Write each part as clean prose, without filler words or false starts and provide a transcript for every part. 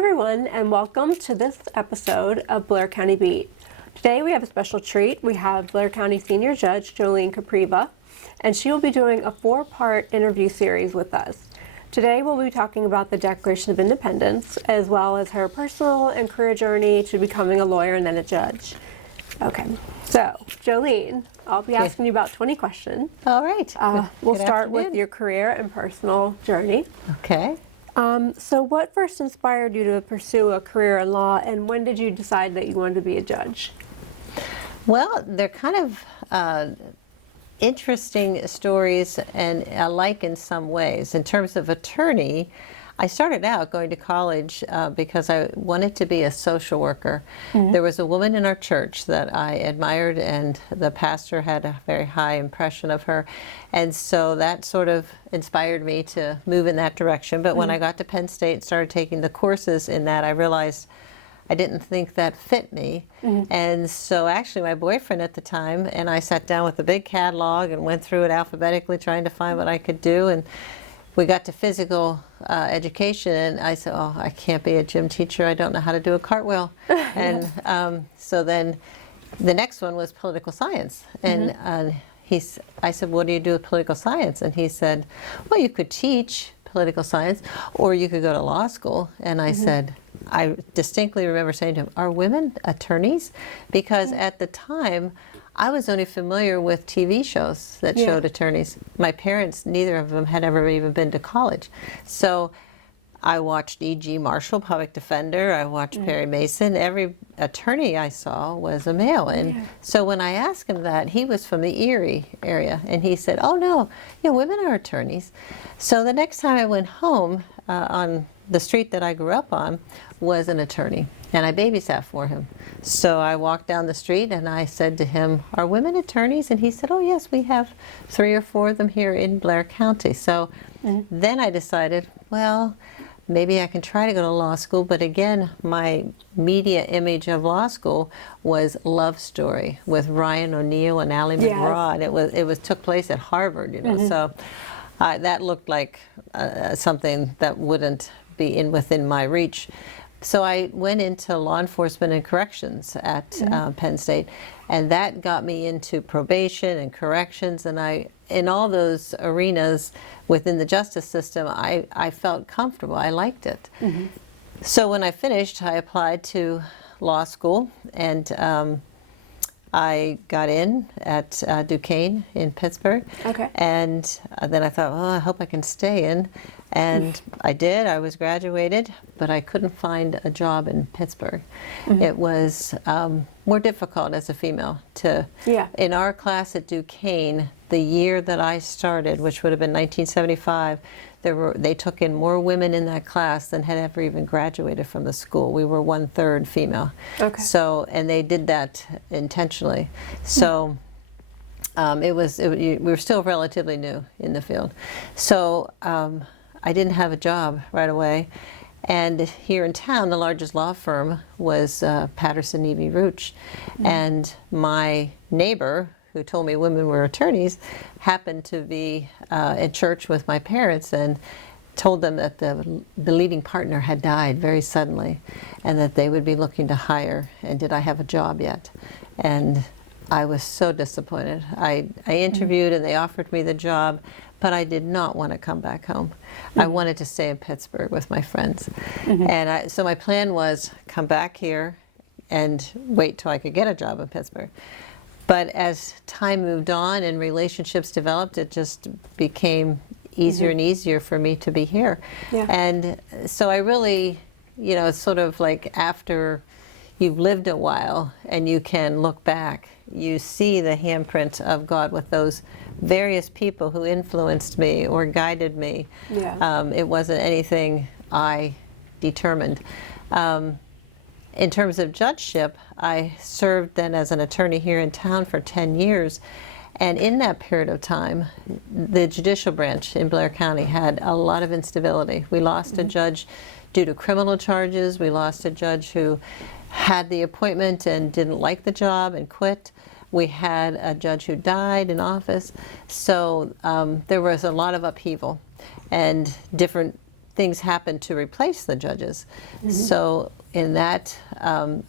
everyone, and welcome to this episode of Blair County Beat. Today we have a special treat. We have Blair County Senior Judge Jolene Kopriva, and she will be doing a 4-part interview series with us. Today we'll be talking about the Declaration of Independence, as well as her personal and career journey to becoming a lawyer and then a judge. Okay, so Jolene, I'll be asking you about 20 questions. All right. We'll start with your career and personal journey. Okay. So what first inspired you to pursue a career in law, and when did you decide that you wanted to be a judge? Well, they're kind of interesting stories and alike in some ways. In terms of attorney, I started out going to college because I wanted to be a social worker. Mm-hmm. There was a woman in our church that I admired, and the pastor had a very high impression of her. And so that sort of inspired me to move in that direction. But when I got to Penn State and started taking the courses in that, I realized I didn't think that fit me. Mm-hmm. And so actually my boyfriend at the time and I sat down with a big catalog and went through it alphabetically trying to find what I could do. And we got to physical education, and I said, oh, I can't be a gym teacher. I don't know how to do a cartwheel. And so then the next one was political science. And I said, what do you do with political science? And he said, well, you could teach political science, or you could go to law school. And I said, I distinctly remember saying to him, are women attorneys? Because at the time, I was only familiar with TV shows that showed attorneys. My parents, neither of them had ever even been to college. So I watched E.G. Marshall, public defender. I watched Perry Mason. Every attorney I saw was a male. And so when I asked him that, he was from the Erie area. And he said, oh, no, women are attorneys. So the next time I went home on the street that I grew up on was an attorney. And I babysat for him. So I walked down the street and I said to him, are women attorneys? And he said, oh yes, we have 3 or 4 of them here in Blair County. So then I decided, well, maybe I can try to go to law school. But again, my media image of law school was Love Story with Ryan O'Neal and Ally McGraw. And it took place at Harvard, So that looked like something that wouldn't be within my reach. So I went into law enforcement and corrections at Penn State, and that got me into probation and corrections, and in all those arenas within the justice system, I felt comfortable. I liked it. So when I finished, I applied to law school, and I got in at Duquesne in Pittsburgh. Okay. And then I thought, well, I hope I can stay in. And I did. I was graduated, but I couldn't find a job in Pittsburgh. It was more difficult as a female to. In our class at Duquesne, the year that I started, which would have been 1975, they took in more women in that class than had ever even graduated from the school. We were 1/3 female. Okay. So, and they did that intentionally. So. We were still relatively new in the field. So I didn't have a job right away. And here in town, the largest law firm was Patterson Evie Rooch. And my neighbor, who told me women were attorneys, happened to be at church with my parents and told them that the leading partner had died very suddenly and that they would be looking to hire, and did I have a job yet? And I was so disappointed. I interviewed and they offered me the job, but I did not want to come back home. I wanted to stay in Pittsburgh with my friends. And so my plan was come back here and wait till I could get a job in Pittsburgh. But as time moved on and relationships developed, it just became easier and easier for me to be here. And so I really, it's sort of like after you've lived a while and you can look back, you see the handprint of God with those various people who influenced me or guided me. It wasn't anything I determined. In terms of judgeship, I served then as an attorney here in town for 10 years. And in that period of time, the judicial branch in Blair County had a lot of instability. We lost a judge due to criminal charges. We lost a judge who had the appointment and didn't like the job and quit. We had a judge who died in office. So there was a lot of upheaval and different things happened to replace the judges. So in that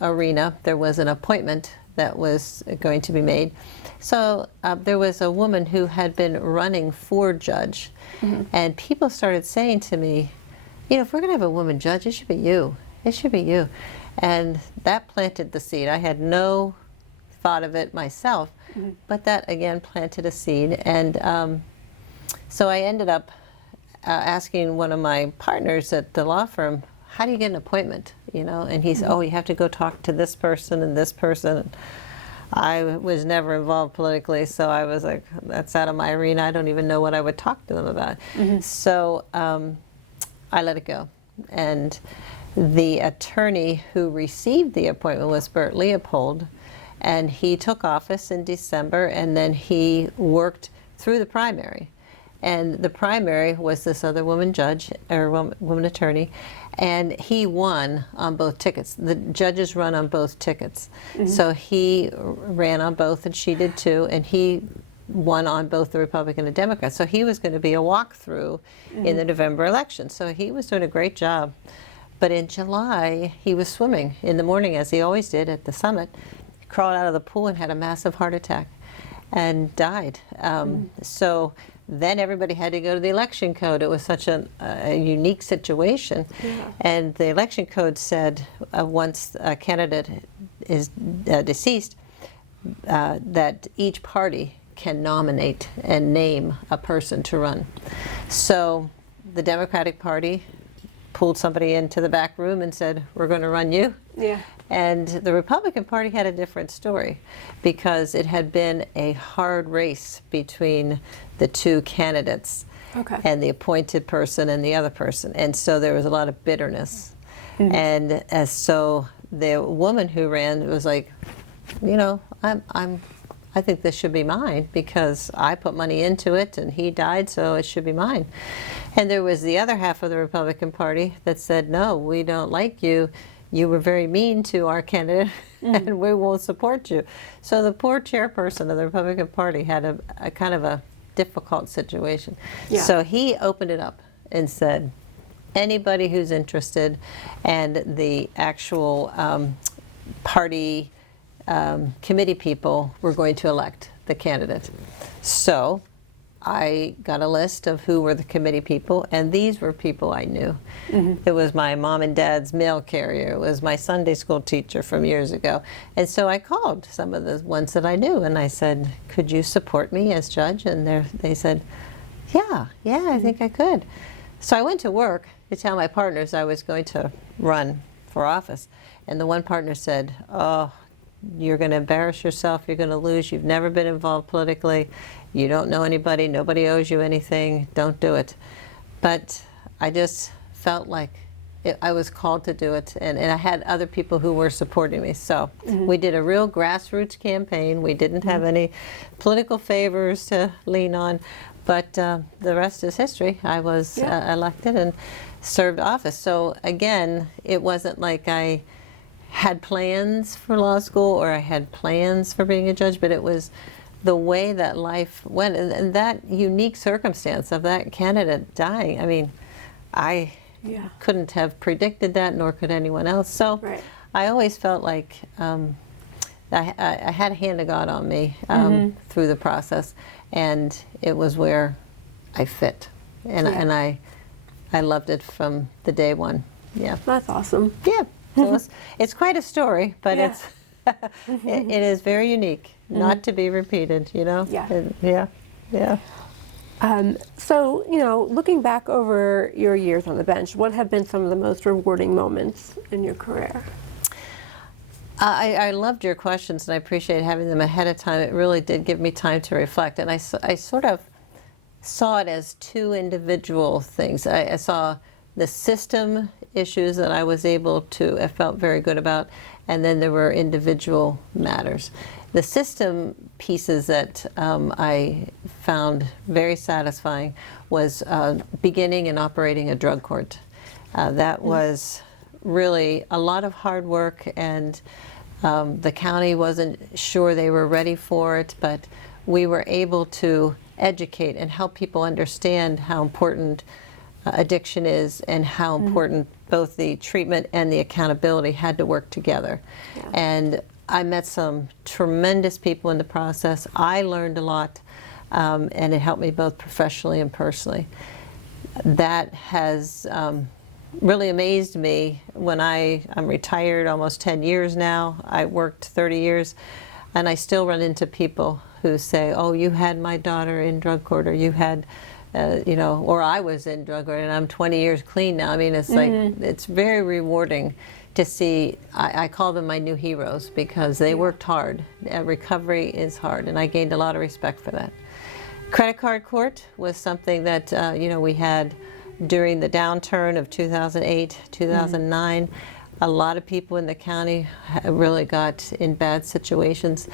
arena, there was an appointment that was going to be made. So there was a woman who had been running for judge, and people started saying to me, you know, if we're going to have a woman judge, it should be you. It should be you. And that planted the seed. I had no thought of it myself, but that again planted a seed. And so I ended up asking one of my partners at the law firm, how do you get an appointment? You know, and he said, oh, you have to go talk to this person and this person. I was never involved politically, so I was like, that's out of my arena. I don't even know what I would talk to them about. So I let it go. And the attorney who received the appointment was Bert Leopold, and he took office in December, and then he worked through the primary. And the primary was this other woman judge, or woman attorney, and he won on both tickets. The judges run on both tickets. So he ran on both, and she did too, and he won on both the Republican and Democrat. So he was going to be a walkthrough in the November election. So he was doing a great job. But in July, he was swimming in the morning, as he always did at the summit. He crawled out of the pool and had a massive heart attack and died. So then everybody had to go to the election code. It was such a unique situation. And the election code said once a candidate is deceased, that each party can nominate and name a person to run. So the Democratic Party pulled somebody into the back room and said, we're going to run you. And the Republican Party had a different story, because it had been a hard race between the two candidates and the appointed person and the other person. And so there was a lot of bitterness. And so the woman who ran was like, you know, I think this should be mine because I put money into it and he died, so it should be mine. And there was the other half of the Republican Party that said, no, we don't like you. You were very mean to our candidate and we won't support you. So the poor chairperson of the Republican Party had a kind of a difficult situation. So he opened it up and said, anybody who's interested, and the actual party committee people were going to elect the candidate. So I got a list of who were the committee people, and these were people I knew. It was my mom and dad's mail carrier. It was my Sunday school teacher from years ago. And so I called some of the ones that I knew, and I said, could you support me as judge? And they said, yeah, I think I could. So I went to work to tell my partners I was going to run for office. And the one partner said, oh, you're going to embarrass yourself, you're going to lose, you've never been involved politically, you don't know anybody, nobody owes you anything, don't do it. But I just felt like I was called to do it, and I had other people who were supporting me. So we did a real grassroots campaign. We didn't have any political favors to lean on, but the rest is history. I was elected and served office. So again, it wasn't like I had plans for law school or I had plans for being a judge, but it was the way that life went, and that unique circumstance of that candidate dying. I mean, I couldn't have predicted that, nor could anyone else. So I always felt like I had a hand of God on me through the process, and it was where I fit, and I loved it from the day one. That's awesome. So it's quite a story, but it's it is very unique, not to be repeated, you know? So, you know, looking back over your years on the bench, what have been some of the most rewarding moments in your career? I loved your questions, and I appreciate having them ahead of time. It really did give me time to reflect, and I sort of saw it as two individual things. I saw the system issues that I was able to, I felt very good about, and then there were individual matters. The system pieces that I found very satisfying was beginning and operating a drug court. That was really a lot of hard work, and the county wasn't sure they were ready for it, but we were able to educate and help people understand how important addiction is and how important both the treatment and the accountability had to work together. Yeah. And I met some tremendous people in the process. I learned a lot, and it helped me both professionally and personally. That has really amazed me when I'm retired almost 10 years now. I worked 30 years, and I still run into people who say, oh, you had my daughter in drug court, or you had, or I was in drug court, and I'm 20 years clean now. I mean, it's like, it's very rewarding to see. I call them my new heroes because they worked hard. Recovery is hard, and I gained a lot of respect for that. Credit card court was something that, we had during the downturn of 2008, 2009. A lot of people in the county really got in bad situations.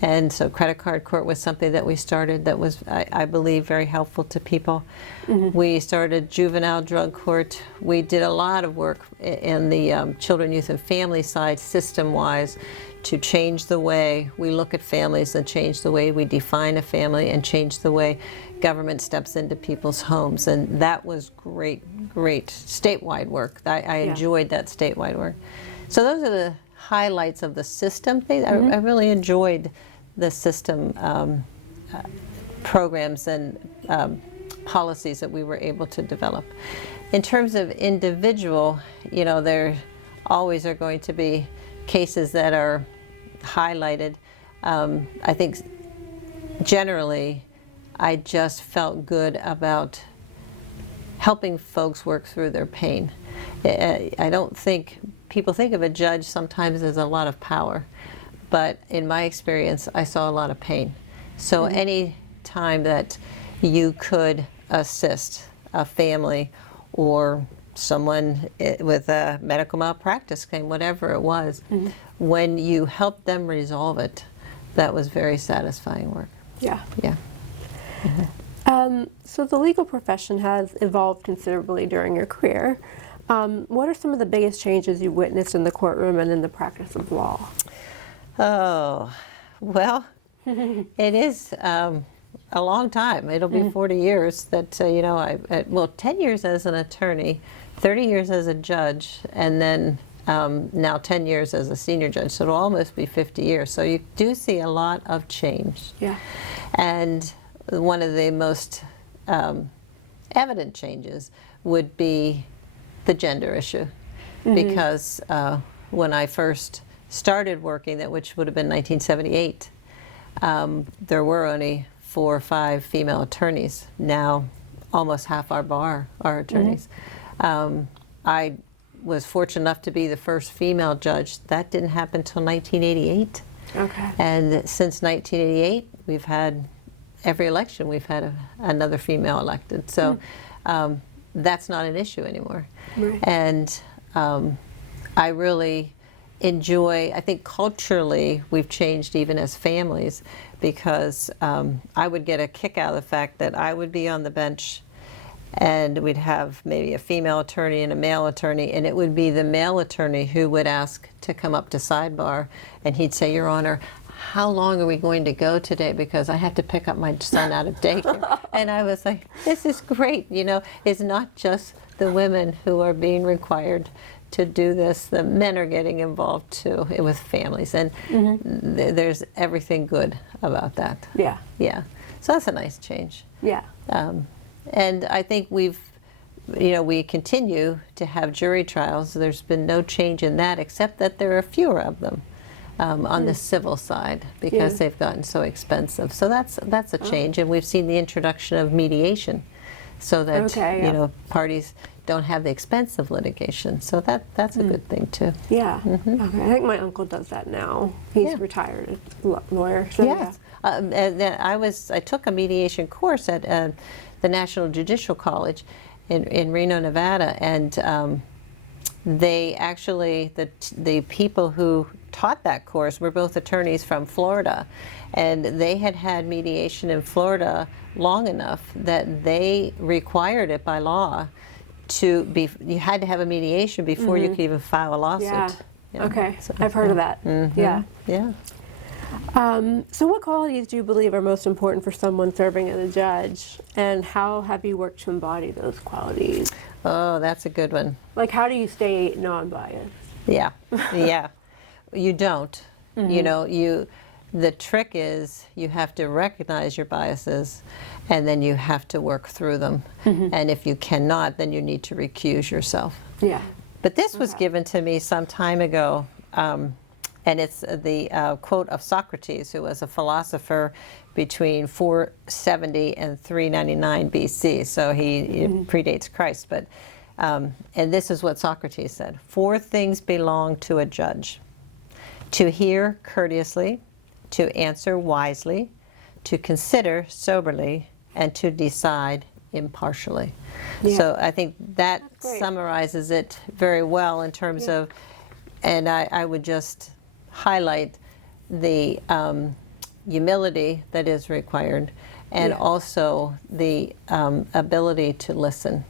And so credit card court was something that we started that was, I believe, very helpful to people. We started juvenile drug court. We did a lot of work in the children, youth, and family side system-wise to change the way we look at families and change the way we define a family and change the way government steps into people's homes. And that was great, great statewide work. I enjoyed that statewide work. So those are the highlights of the system thing. I really enjoyed the system programs and policies that we were able to develop. In terms of individual, there always are going to be cases that are highlighted. I think generally I just felt good about helping folks work through their pain. I don't think people think of a judge sometimes as a lot of power, but in my experience, I saw a lot of pain. So any time that you could assist a family or someone with a medical malpractice claim, whatever it was, when you helped them resolve it, that was very satisfying work. Yeah. Yeah. So the legal profession has evolved considerably during your career. What are some of the biggest changes you witnessed in the courtroom and in the practice of law? Oh, well, it is a long time. It'll be 40 years that, 10 years as an attorney, 30 years as a judge, and then now 10 years as a senior judge. So it'll almost be 50 years. So you do see a lot of change. Yeah. And one of the most evident changes would be the gender issue, because when I first started working, which would have been 1978, there were only 4 or 5 female attorneys. Now, almost half our bar are attorneys. I was fortunate enough to be the first female judge. That didn't happen until 1988. Okay. And since 1988, we've had every election, we've had another female elected. So that's not an issue anymore. Right. And I really enjoy, I think culturally we've changed even as families, because I would get a kick out of the fact that I would be on the bench and we'd have maybe a female attorney and a male attorney, and it would be the male attorney who would ask to come up to sidebar, and he'd say, Your Honor, how long are we going to go today, because I have to pick up my son out of daycare. And I was like, this is great. It's not just the women who are being required to do this. The men are getting involved too with families, and there's everything good about that. Yeah. Yeah. So that's a nice change. Yeah. And I think we continue to have jury trials. There's been no change in that, except that there are fewer of them on the civil side, because they've gotten so expensive. So that's a change, and we've seen the introduction of mediation, so that parties don't have the expense of litigation. So that's a good thing too. Yeah. Okay. I think my uncle does that now. He's retired lawyer. So Yes. And then I took a mediation course at the National Judicial College in Reno, Nevada, and they actually, the people who taught that course were both attorneys from Florida, and they had mediation in Florida long enough that they required it by law you had to have a mediation before you could even file a lawsuit. Yeah. Yeah. Okay. So, I've heard of that. Yeah. Yeah. So what qualities do you believe are most important for someone serving as a judge, and how have you worked to embody those qualities? Oh, that's a good one. Like, how do you stay non-biased? Yeah, yeah. You don't. You know, the trick is you have to recognize your biases, and then you have to work through them. And if you cannot, then you need to recuse yourself. Yeah. But this was given to me some time ago, and it's the quote of Socrates, who was a philosopher between 470 and 399 BC. So he predates Christ. But and this is what Socrates said: 4 things belong to a judge: to hear courteously, to answer wisely, to consider soberly, and to decide impartially. Yeah. So I think that That's great. summarizes it very well in terms of, and I would just highlight the humility that is required, and also the ability to listen.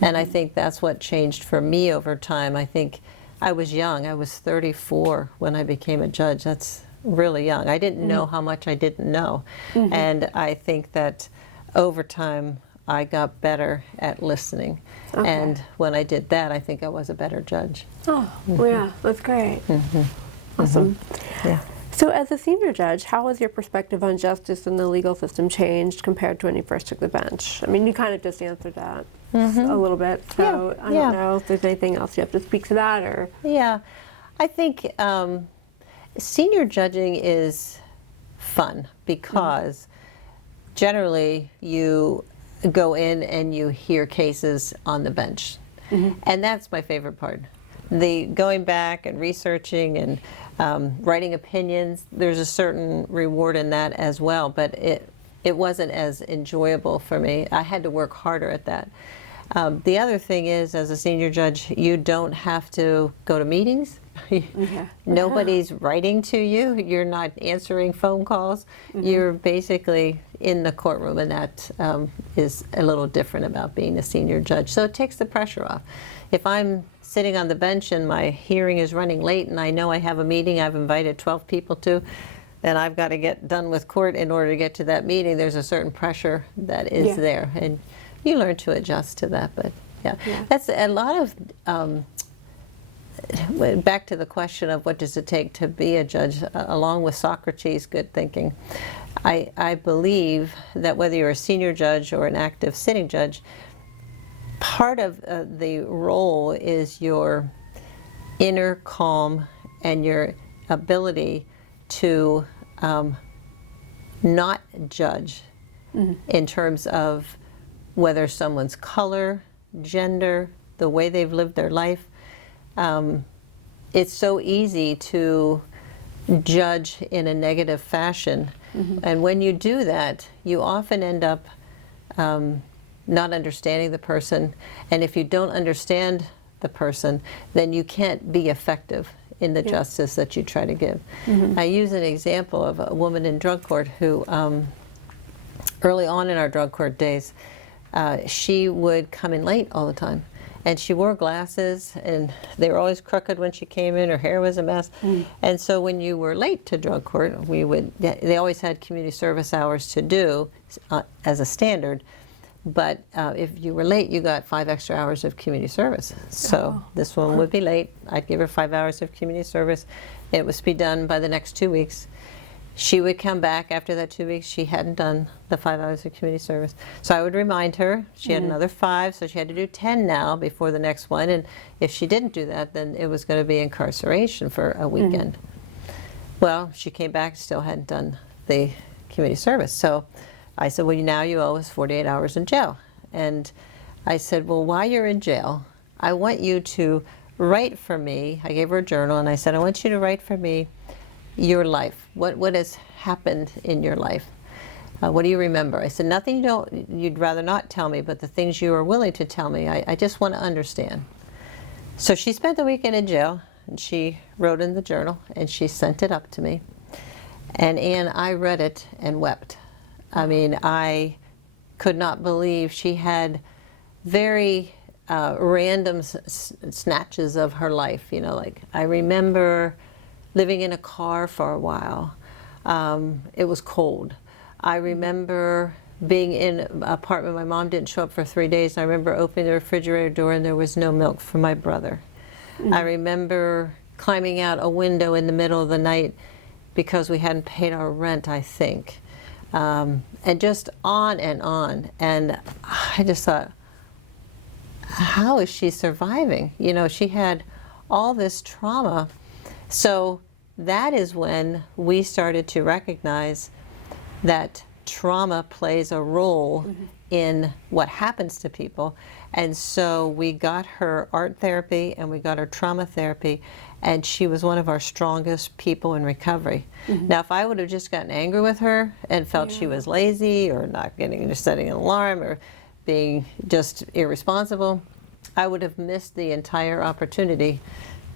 And I think that's what changed for me over time. I think I was young. I was 34 when I became a judge. That's really young. I didn't know how much I didn't know. And I think that over time I got better at listening. Okay. And when I did that, I think I was a better judge. Oh, well, yeah, that's great. Awesome. Yeah. So as a senior judge, how has your perspective on justice and the legal system changed compared to when you first took the bench? I mean, you kind of just answered that a little bit, so I don't know if there's anything else you have to speak to that, or... Yeah. I think senior judging is fun because generally you go in and you hear cases on the bench. And that's my favorite part. The going back and researching and writing opinions, there's a certain reward in that as well, but it wasn't as enjoyable for me. I had to work harder at that. The other thing is, as a senior judge, you don't have to go to meetings. Nobody's writing to you. You're not answering phone calls. You're basically in the courtroom, and that is a little different about being a senior judge. So it takes the pressure off. If I'm sitting on the bench and my hearing is running late and I know I have a meeting I've invited 12 people to, and I've got to get done with court in order to get to that meeting, there's a certain pressure that is there. And you learn to adjust to that, but that's a lot of, back to the question of what does it take to be a judge, along with Socrates' good thinking. I believe that whether you're a senior judge or an active sitting judge, part of the role is your inner calm and your ability to not judge in terms of whether someone's color, gender, the way they've lived their life. It's so easy to judge in a negative fashion. And when you do that, you often end up not understanding the person. And if you don't understand the person, then you can't be effective in the justice that you try to give. I use an example of a woman in drug court who, early on in our drug court days, she would come in late all the time. And she wore glasses, and they were always crooked when she came in. Her hair was a mess. And so when you were late to drug court, they always had community service hours to do as a standard. But if you were late, you got 5 extra hours of community service. So this woman would be late. I'd give her 5 hours of community service. It was to be done by the next 2 weeks. She would come back after that 2 weeks. She hadn't done the 5 hours of community service. So I would remind her. She had another 5, so she had to do 10 now before the next one. And if she didn't do that, then it was going to be incarceration for a weekend. Well, she came back, still hadn't done the community service. So I said, well, now you owe us 48 hours in jail. And I said, well, while you're in jail, I want you to write for me. I gave her a journal, and I said, I want you to write for me your life. What has happened in your life? What do you remember? I said, nothing you'd rather not tell me, but the things you are willing to tell me. I just want to understand. So she spent the weekend in jail, and she wrote in the journal, and she sent it up to me. And Anne, I read it and wept. I mean, I could not believe she had very random snatches of her life. You know, like, I remember living in a car for a while. it was cold. I remember being in an apartment. My mom didn't show up for 3 days. I remember opening the refrigerator door and there was no milk for my brother. I remember climbing out a window in the middle of the night because we hadn't paid our rent, I think. And just on and on. And I just thought, how is she surviving? You know, she had all this trauma. So that is when we started to recognize that trauma plays a role in what happens to people. And so we got her art therapy and we got her trauma therapy, and she was one of our strongest people in recovery. Now, if I would have just gotten angry with her and felt she was lazy or not getting, just setting an alarm or being just irresponsible, I would have missed the entire opportunity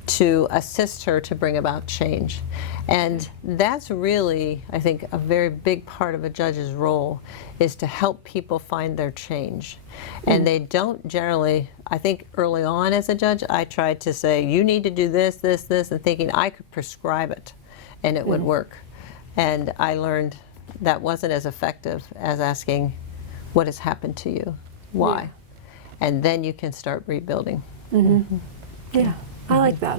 to assist her to bring about change. And that's really, I think, a very big part of a judge's role, is to help people find their change. And they don't generally, I think early on as a judge, I tried to say, you need to do this, this, this, and thinking I could prescribe it and it would work. And I learned that wasn't as effective as asking, what has happened to you? Why? And then you can start rebuilding. Yeah. I like that.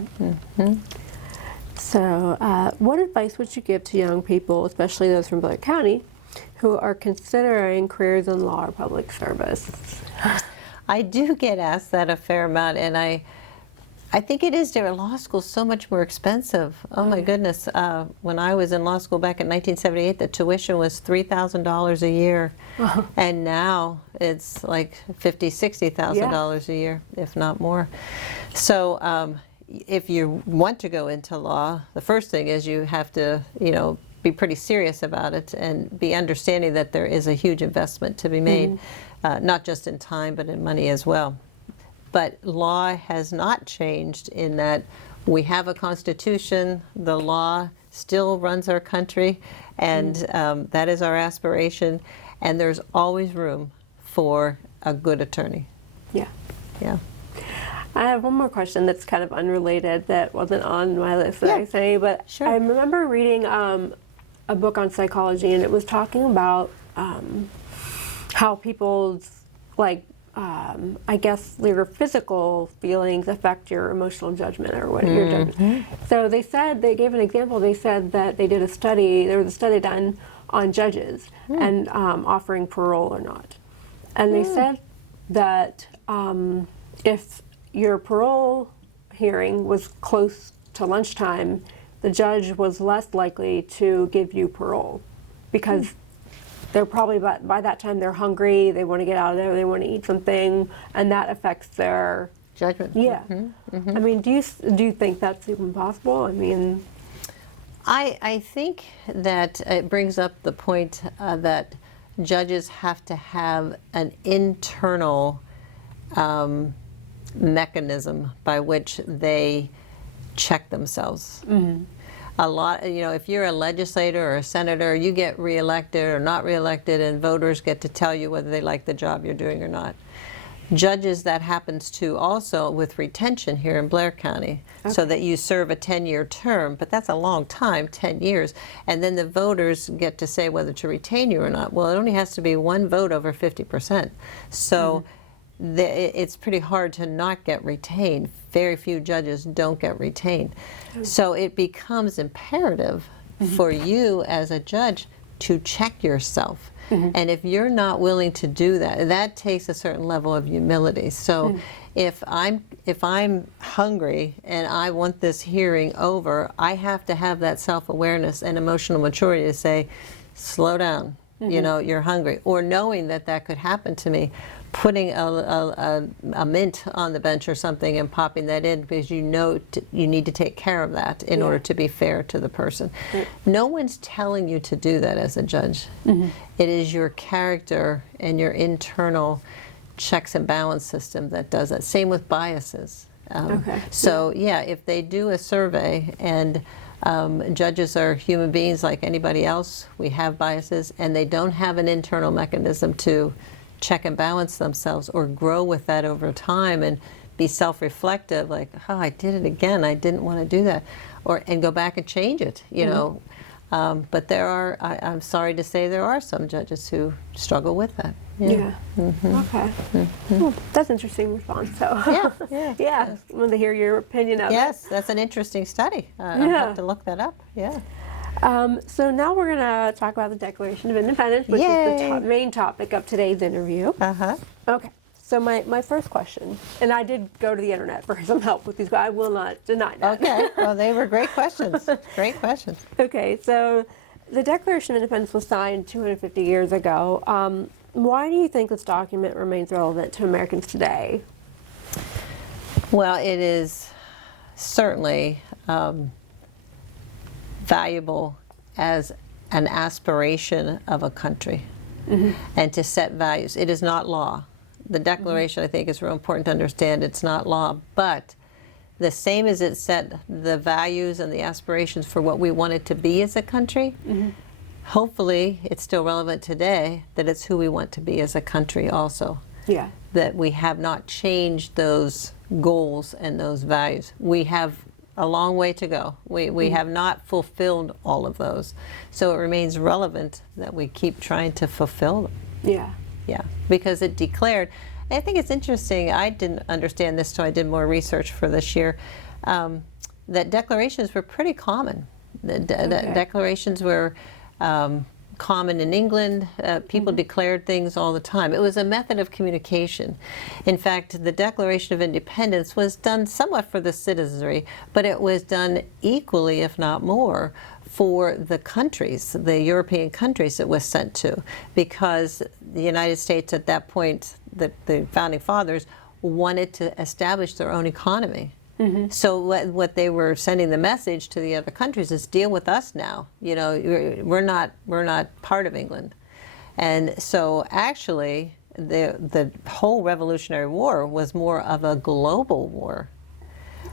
So what advice would you give to young people, especially those from Blair County, who are considering careers in law or public service? I do get asked that a fair amount, and I think it is different. Law school is so much more expensive. Oh my goodness. When I was in law school back in 1978, the tuition was $3,000 a year. And now it's like $50,000, $60,000 a year, if not more. So if you want to go into law, the first thing is you have to, be pretty serious about it and be understanding that there is a huge investment to be made, not just in time, but in money as well. But law has not changed in that we have a constitution, the law still runs our country, and that is our aspiration, and there's always room for a good attorney. Yeah. I have one more question that's kind of unrelated that wasn't on my list that I say, but I remember reading a book on psychology, and it was talking about how people's, I guess your physical feelings affect your emotional judgment or what your judgment. So they gave an example. They said that they did a study, there was a study done on judges and offering parole or not. And they said that if your parole hearing was close to lunchtime, the judge was less likely to give you parole because they're probably, by that time, they're hungry, they want to get out of there, they want to eat something, and that affects their judgment. Yeah. I mean, do you think that's even possible? I mean, I think that it brings up the point that judges have to have an internal mechanism by which they check themselves. A lot, if you're a legislator or a senator, you get reelected or not reelected, and voters get to tell you whether they like the job you're doing or not. Judges, that happens to also with retention here in Blair County, so that you serve a 10-year term, but that's a long time, 10 years, and then the voters get to say whether to retain you or not. Well, it only has to be one vote over 50%. So it's pretty hard to not get retained. Very few judges don't get retained. So it becomes imperative for you as a judge to check yourself. And if you're not willing to do that, that takes a certain level of humility. So if I'm hungry and I want this hearing over, I have to have that self-awareness and emotional maturity to say, slow down, you're hungry. Or knowing that that could happen to me, putting a mint on the bench or something and popping that in because you need to take care of that in order to be fair to the person. No one's telling you to do that as a judge. It is your character and your internal checks and balance system that does that. Same with biases. So if they do a survey and judges are human beings like anybody else, we have biases, and they don't have an internal mechanism to check and balance themselves or grow with that over time and be self-reflective, like, oh, I did it again, I didn't want to do that, and go back and change it. But I'm sorry to say, there are some judges who struggle with that. Yeah. Okay. Well, that's an interesting response. So Yeah. I wanted to hear your opinion of it. Yes, that's an interesting study. I'll have to look that up. Yeah. So now we're going to talk about the Declaration of Independence, which is the main topic of today's interview. Okay. So my first question, and I did go to the internet for some help with these, but I will not deny that. Okay. Well, they were great questions. Great questions. Okay. So the Declaration of Independence was signed 250 years ago. Why do you think this document remains relevant to Americans today? Well, it is certainly valuable as an aspiration of a country and to set values. It is not law. The Declaration, I think, is real important to understand. It's not law, but the same as it set the values and the aspirations for what we want it to be as a country, hopefully it's still relevant today that it's who we want to be as a country also. Yeah. That we have not changed those goals and those values. We have a long way to go. We have not fulfilled all of those. So it remains relevant that we keep trying to fulfill them. Yeah. Yeah, because it declared, I think it's interesting, I didn't understand this till I did more research for this year, that declarations were pretty common. Declarations were common in England. People declared things all the time. It was a method of communication. In fact, the Declaration of Independence was done somewhat for the citizenry, but it was done equally, if not more, for the countries, the European countries it was sent to, because the United States at that point, the founding fathers, wanted to establish their own economy. So what they were sending the message to the other countries is, deal with us now. You know, we're not part of England. And so actually the whole Revolutionary War was more of a global war.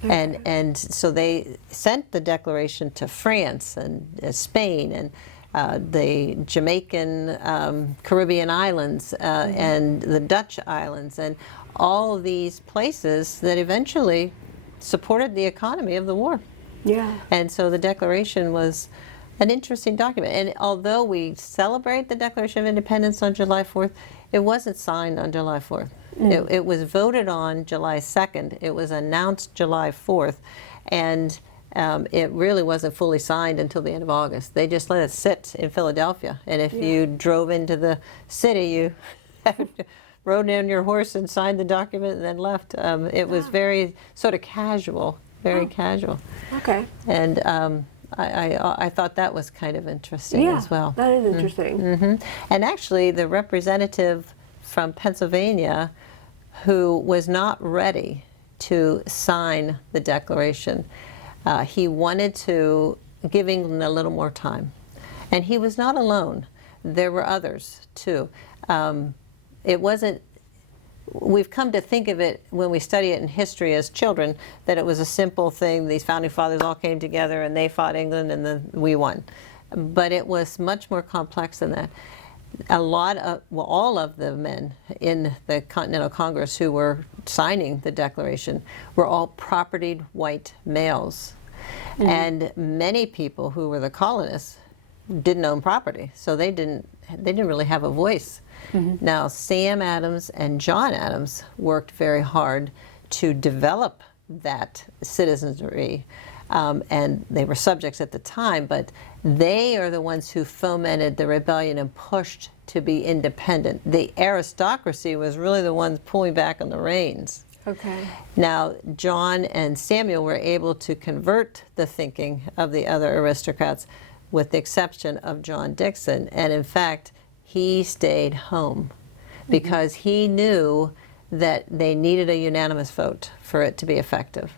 And so they sent the Declaration to France and Spain and the Jamaican Caribbean islands and the Dutch islands and all these places that eventually supported the economy of the war. Yeah. And so the Declaration was an interesting document. And although we celebrate the Declaration of Independence on July 4th, it wasn't signed on July 4th. It was voted on July 2nd. It was announced July 4th. And it really wasn't fully signed until the end of August. They just let it sit in Philadelphia. And if you drove into the city, you rode in your horse and signed the document and then left. It was very sort of casual, very casual. Okay. And I thought that was kind of interesting as well. That is interesting. And actually, the representative from Pennsylvania who was not ready to sign the Declaration, he wanted to give England a little more time. And he was not alone. There were others, too. It wasn't, we've come to think of it when we study it in history as children, that it was a simple thing. These founding fathers all came together and they fought England and then we won. But it was much more complex than that. All of the men in the Continental Congress who were signing the Declaration were all propertied white males. And many people who were the colonists didn't own property, so they didn't really have a voice. Now, Sam Adams and John Adams worked very hard to develop that citizenry, and they were subjects at the time, but they are the ones who fomented the rebellion and pushed to be independent. The aristocracy was really the ones pulling back on the reins. Okay. Now, John and Samuel were able to convert the thinking of the other aristocrats, with the exception of John Dixon, and in fact, he stayed home because he knew that they needed a unanimous vote for it to be effective.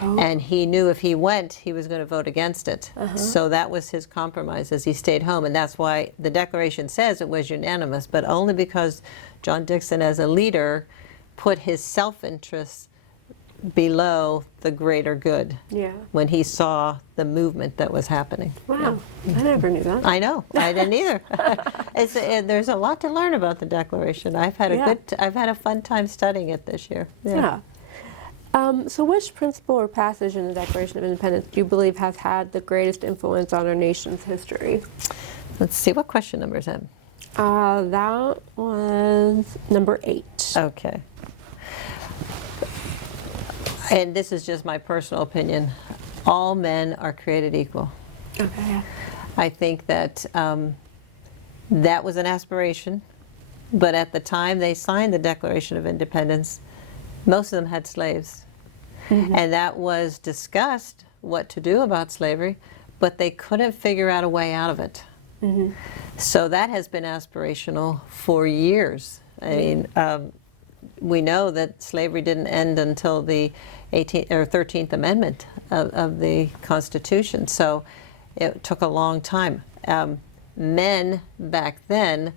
And he knew if he went, he was going to vote against it. So that was his compromise, as he stayed home. And that's why the Declaration says it was unanimous, but only because John Dixon, as a leader, put his self-interest below the greater good when he saw the movement that was happening. Wow, I never knew that. I know, I didn't either. There's a lot to learn about the Declaration. I've had a fun time studying it this year. So which principle or passage in the Declaration of Independence do you believe has had the greatest influence on our nation's history? Let's see, what question number is that? That was number 8. Okay. And this is just my personal opinion. All men are created equal. Okay. I think that that was an aspiration, but at the time they signed the Declaration of Independence, most of them had slaves. And that was discussed, what to do about slavery, but they couldn't figure out a way out of it. So that has been aspirational for years. I mean, we know that slavery didn't end until the 13th Amendment of the Constitution, so it took a long time. Men back then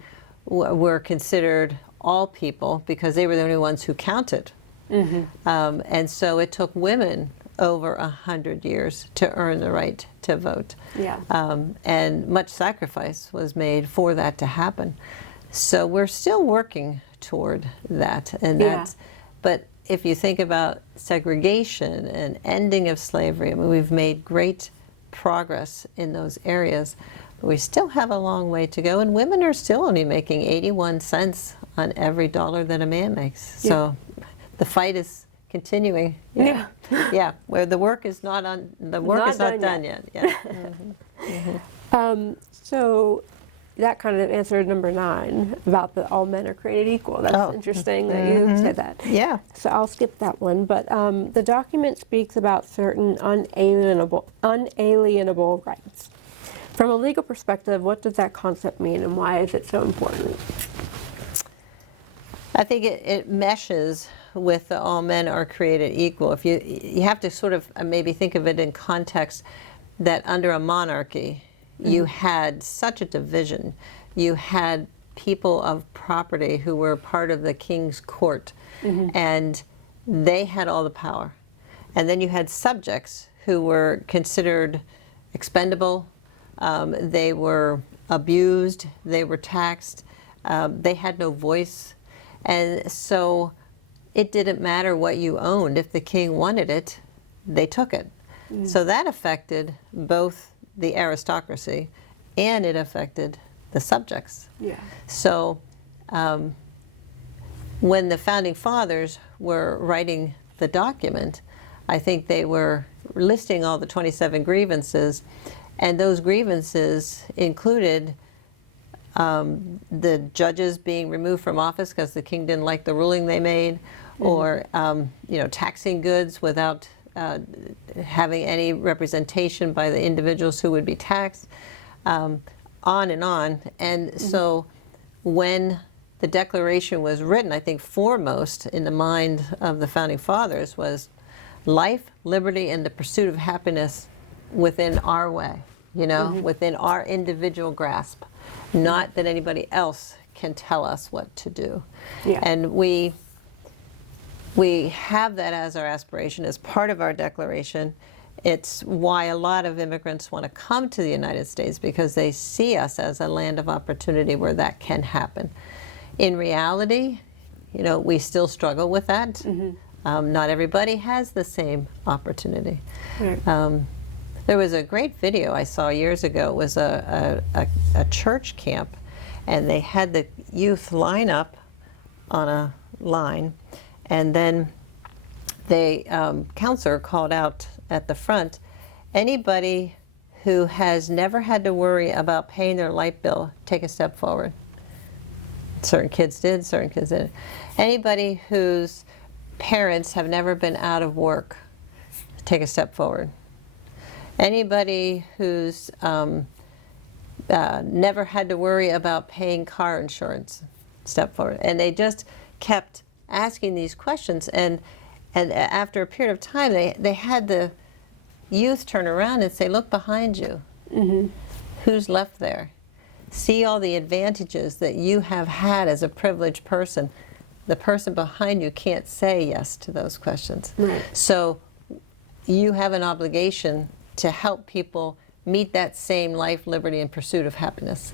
were considered all people because they were the only ones who counted. And so it took women over 100 years to earn the right to vote. Yeah. And much sacrifice was made for that to happen. So we're still working toward that. And that's, but if you think about segregation and ending of slavery, I mean, we've made great progress in those areas. But we still have a long way to go, and women are still only making 81 cents on every dollar that a man makes. So the fight is continuing. Yeah, where the work is not on, the work is not done yet. So that kind of answered number 9 about the all men are created equal. That's interesting that you said that. Yeah. So I'll skip that one. But the document speaks about certain unalienable rights. From a legal perspective, what does that concept mean, and why is it so important? I think it meshes with the all men are created equal. If you have to sort of maybe think of it in context that under a monarchy, you had such a division. You had people of property who were part of the king's court, and they had all the power. And then you had subjects who were considered expendable. They were abused. They were taxed. They had no voice. And so it didn't matter what you owned. If the king wanted it, they took it. So that affected both the aristocracy and it affected the subjects. So when the founding fathers were writing the document, I think they were listing all the 27 grievances, and those grievances included the judges being removed from office because the king didn't like the ruling they made, or taxing goods without having any representation by the individuals who would be taxed, on and on. And so when the Declaration was written, I think foremost in the mind of the founding fathers was life, liberty, and the pursuit of happiness within our way, within our individual grasp. Not that anybody else can tell us what to do. And we have that as our aspiration, as part of our declaration. It's why a lot of immigrants want to come to the United States, because they see us as a land of opportunity where that can happen. In reality, we still struggle with that. Not everybody has the same opportunity. There was a great video I saw years ago. It was a church camp, and they had the youth line up on a line, and then the counselor called out at the front, anybody who has never had to worry about paying their light bill, take a step forward. Certain kids did, certain kids didn't. Anybody whose parents have never been out of work, take a step forward. Anybody who's never had to worry about paying car insurance, step forward. And they just kept asking these questions, and after a period of time, they had the youth turn around and say, look behind you. Who's left there? See all the advantages that you have had as a privileged person. The person behind you can't say yes to those questions. So you have an obligation to help people meet that same life, liberty, and pursuit of happiness.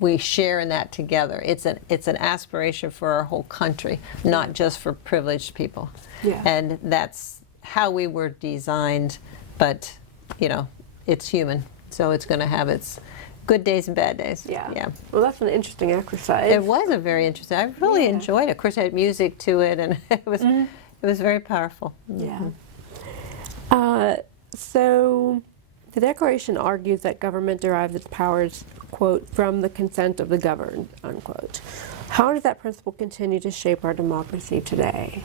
We share in that together. It's an aspiration for our whole country, not just for privileged people. Yeah. And that's how we were designed, but it's human, so it's going to have its good days and bad days. Yeah. Well, that's an interesting exercise. It was a very interesting. I really enjoyed it. Of course, I had music to it, and it was very powerful. Yeah. So the Declaration argues that government derives its powers, quote, from the consent of the governed, unquote. How does that principle continue to shape our democracy today?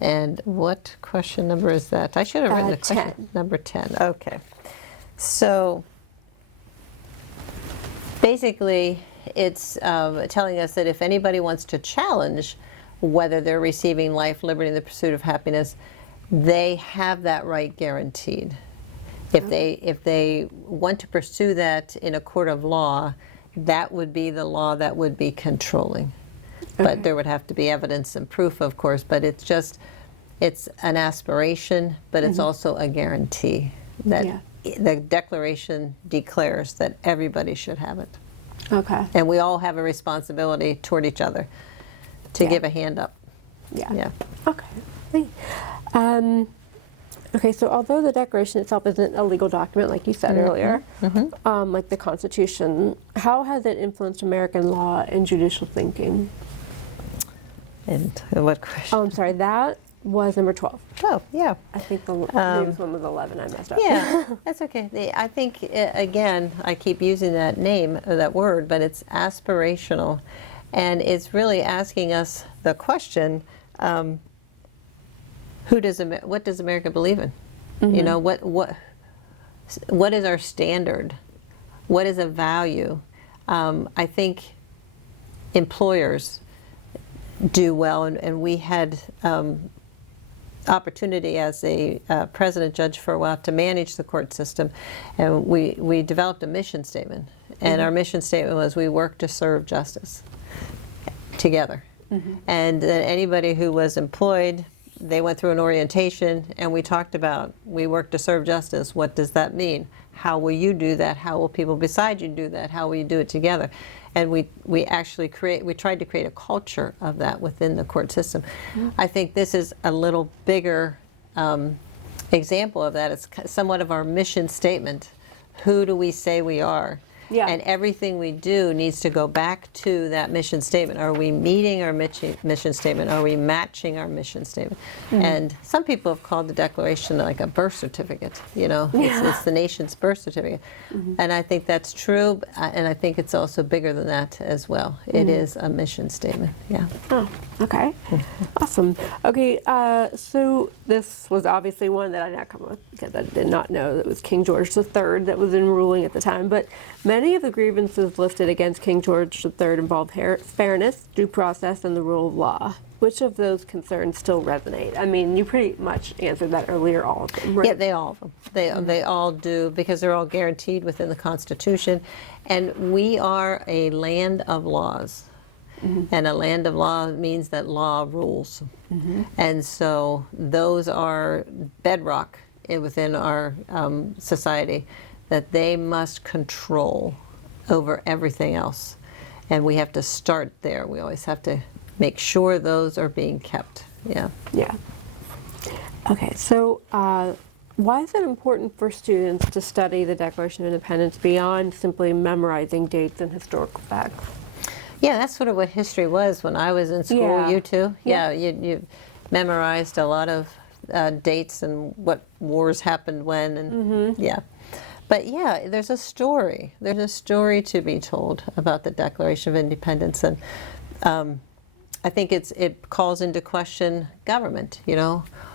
And what question number is that? I should have written the question 10. number 10. Okay. So basically, it's telling us that if anybody wants to challenge whether they're receiving life, liberty, and the pursuit of happiness, they have that right guaranteed. If they want to pursue that in a court of law, that would be the law that would be controlling. But there would have to be evidence and proof, of course, but it's an aspiration, but it's also a guarantee that the Declaration declares that everybody should have it. Okay. And we all have a responsibility toward each other to give a hand up. Yeah. Okay. Okay, so although the Declaration itself isn't a legal document, like you said earlier, like the Constitution, how has it influenced American law and judicial thinking? And what question? Oh, I'm sorry, that was number 12. Oh, yeah. I think the next one was 11. I messed up. Yeah, that's okay. I think, again, I keep using that name, or that word, but it's aspirational. And it's really asking us the question, what does America believe in? What is our standard? What is a value? I think employers do well, and we had opportunity as a president judge for a while to manage the court system, and we developed a mission statement, and our mission statement was we work to serve justice together. And anybody who was employed, they went through an orientation, and we talked about we work to serve justice. What does that mean? How will you do that? How will people beside you do that? How will you do it together? And we actually tried to create a culture of that within the court system. I think this is a little bigger example of that. It's somewhat of our mission statement. Who do we say we are? Yeah. And everything we do needs to go back to that mission statement. Are we meeting our mission statement? Are we matching our mission statement? And some people have called the Declaration like a birth certificate. It's the nation's birth certificate. And I think that's true, and I think it's also bigger than that as well. It is a mission statement, yeah. Oh, okay. Awesome. Okay, so this was obviously one that I did not come up with because I did not know that it was King George III that was in ruling at the time, but many of the grievances listed against King George III involved fairness, due process, and the rule of law. Which of those concerns still resonate? I mean, you pretty much answered that earlier, all of them, right? Yeah, all of them. They all do, because they're all guaranteed within the Constitution. And we are a land of laws. And a land of law means that law rules. And so those are bedrock within our society, that they must control over everything else. And we have to start there. We always have to make sure those are being kept. Yeah. Okay, so why is it important for students to study the Declaration of Independence beyond simply memorizing dates and historical facts? Yeah, that's sort of what history was when I was in school. Yeah. You too? Yeah, you memorized a lot of dates and what wars happened when, and yeah. But yeah, there's a story. There's a story to be told about the Declaration of Independence, and I think it calls into question government.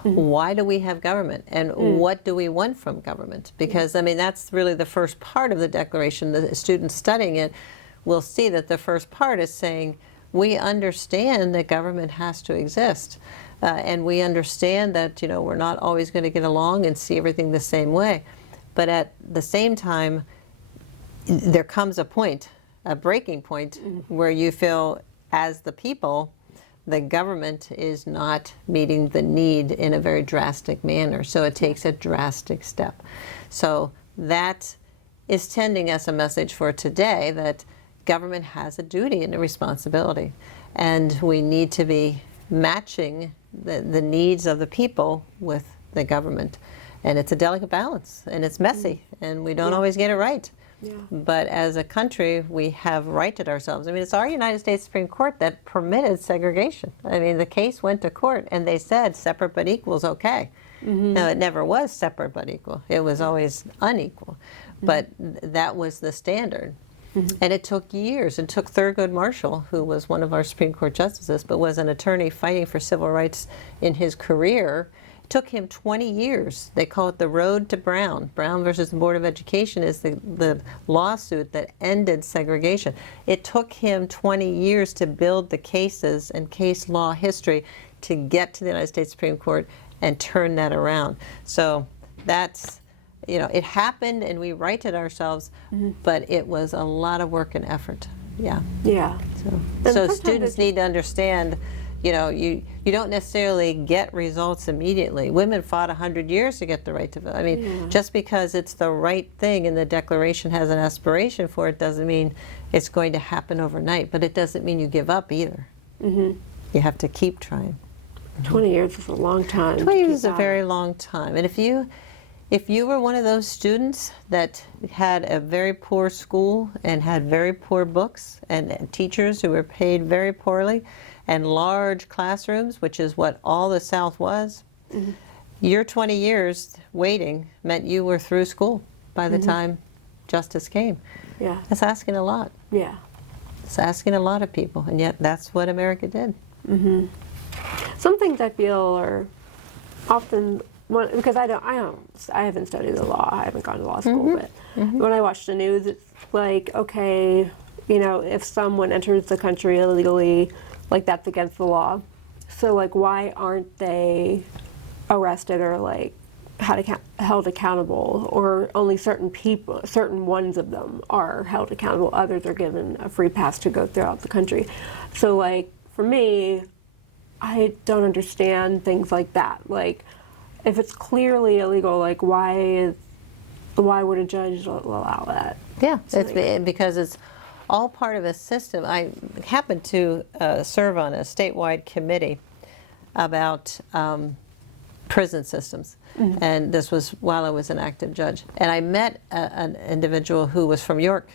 Why do we have government, and what do we want from government? Because I mean, that's really the first part of the Declaration. The students studying it will see that the first part is saying we understand that government has to exist, and we understand that we're not always going to get along and see everything the same way. But at the same time, there comes a point, a breaking point, where you feel, as the people, the government is not meeting the need in a very drastic manner. So it takes a drastic step. So that is sending us a message for today that government has a duty and a responsibility, and we need to be matching the needs of the people with the government. And it's a delicate balance, and it's messy, and we don't always get it right. Yeah. But as a country, we have righted ourselves. I mean, it's our United States Supreme Court that permitted segregation. I mean, the case went to court, and they said separate but equal is okay. Now, it never was separate but equal. It was always unequal. But that was the standard. And it took years. It took Thurgood Marshall, who was one of our Supreme Court justices, but was an attorney fighting for civil rights in his career. It took him 20 years. They call it the road to Brown. Brown versus the Board of Education is the lawsuit that ended segregation. It took him 20 years to build the cases and case law history to get to the United States Supreme Court and turn that around. So that's, it happened and we righted ourselves, but it was a lot of work and effort. Yeah. Yeah. So students need to understand, you don't necessarily get results immediately. Women fought 100 years to get the right to vote. I mean, just because it's the right thing and the Declaration has an aspiration for it doesn't mean it's going to happen overnight, but it doesn't mean you give up either. You have to keep trying. 20 years is a long time. 20 years is a very long time. And if you were one of those students that had a very poor school and had very poor books and teachers who were paid very poorly and large classrooms, which is what all the South was, your 20 years waiting meant you were through school by the time justice came. Yeah. That's asking a lot. Yeah. It's asking a lot of people, and yet that's what America did. Some things I feel are often, because I haven't studied the law, I haven't gone to law school, but when I watch the news, it's like, okay, if someone enters the country illegally, like that's against the law. So like, why aren't they arrested or like held accountable? Or only certain people, certain ones of them are held accountable, others are given a free pass to go throughout the country. So like, for me, I don't understand things like that. Like, if it's clearly illegal, like why would a judge allow that? Yeah, it's because it's all part of a system. I happened to serve on a statewide committee about prison systems, and this was while I was an active judge. And I met an individual who was from York,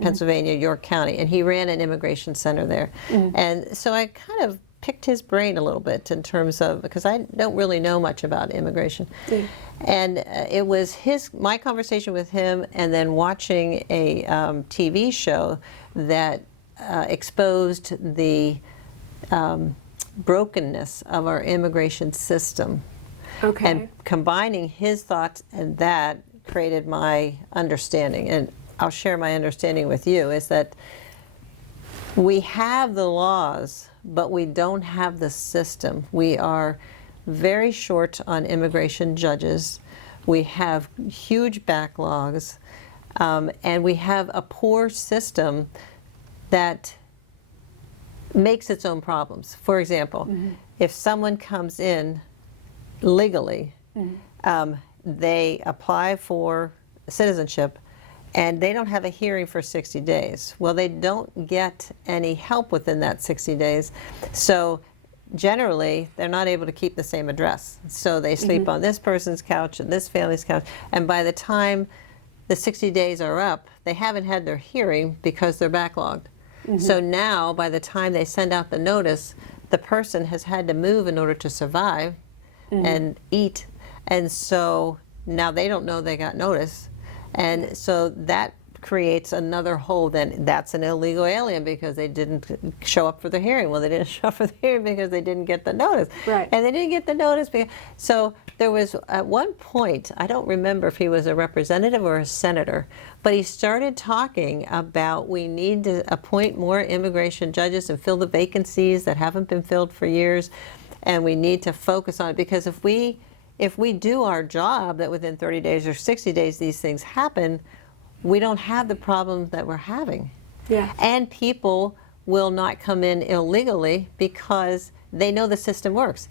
Pennsylvania, York County, and he ran an immigration center there. And so I kind of picked his brain a little bit in terms of, because I don't really know much about immigration. And it was my conversation with him and then watching a TV show that exposed the brokenness of our immigration system. Okay. And combining his thoughts and that created my understanding. And I'll share my understanding with you, is that we have the laws, but we don't have the system. We are very short on immigration judges. We have huge backlogs, and we have a poor system that makes its own problems. For example, if someone comes in legally, they apply for citizenship, and they don't have a hearing for 60 days. Well, they don't get any help within that 60 days. So generally, they're not able to keep the same address. So they sleep on this person's couch and this family's couch. And by the time the 60 days are up, they haven't had their hearing because they're backlogged. So now, by the time they send out the notice, the person has had to move in order to survive and eat. And so now they don't know they got notice. And so that creates another hole. Then that's an illegal alien because they didn't show up for the hearing. Well, they didn't show up for the hearing because they didn't get the notice. Right. And they didn't get the notice because, so there was at one point, I don't remember if he was a representative or a senator, but he started talking about we need to appoint more immigration judges and fill the vacancies that haven't been filled for years, and we need to focus on it, because if we do our job, that within 30 days or 60 days these things happen, we don't have the problem that we're having. Yeah. And people will not come in illegally because they know the system works.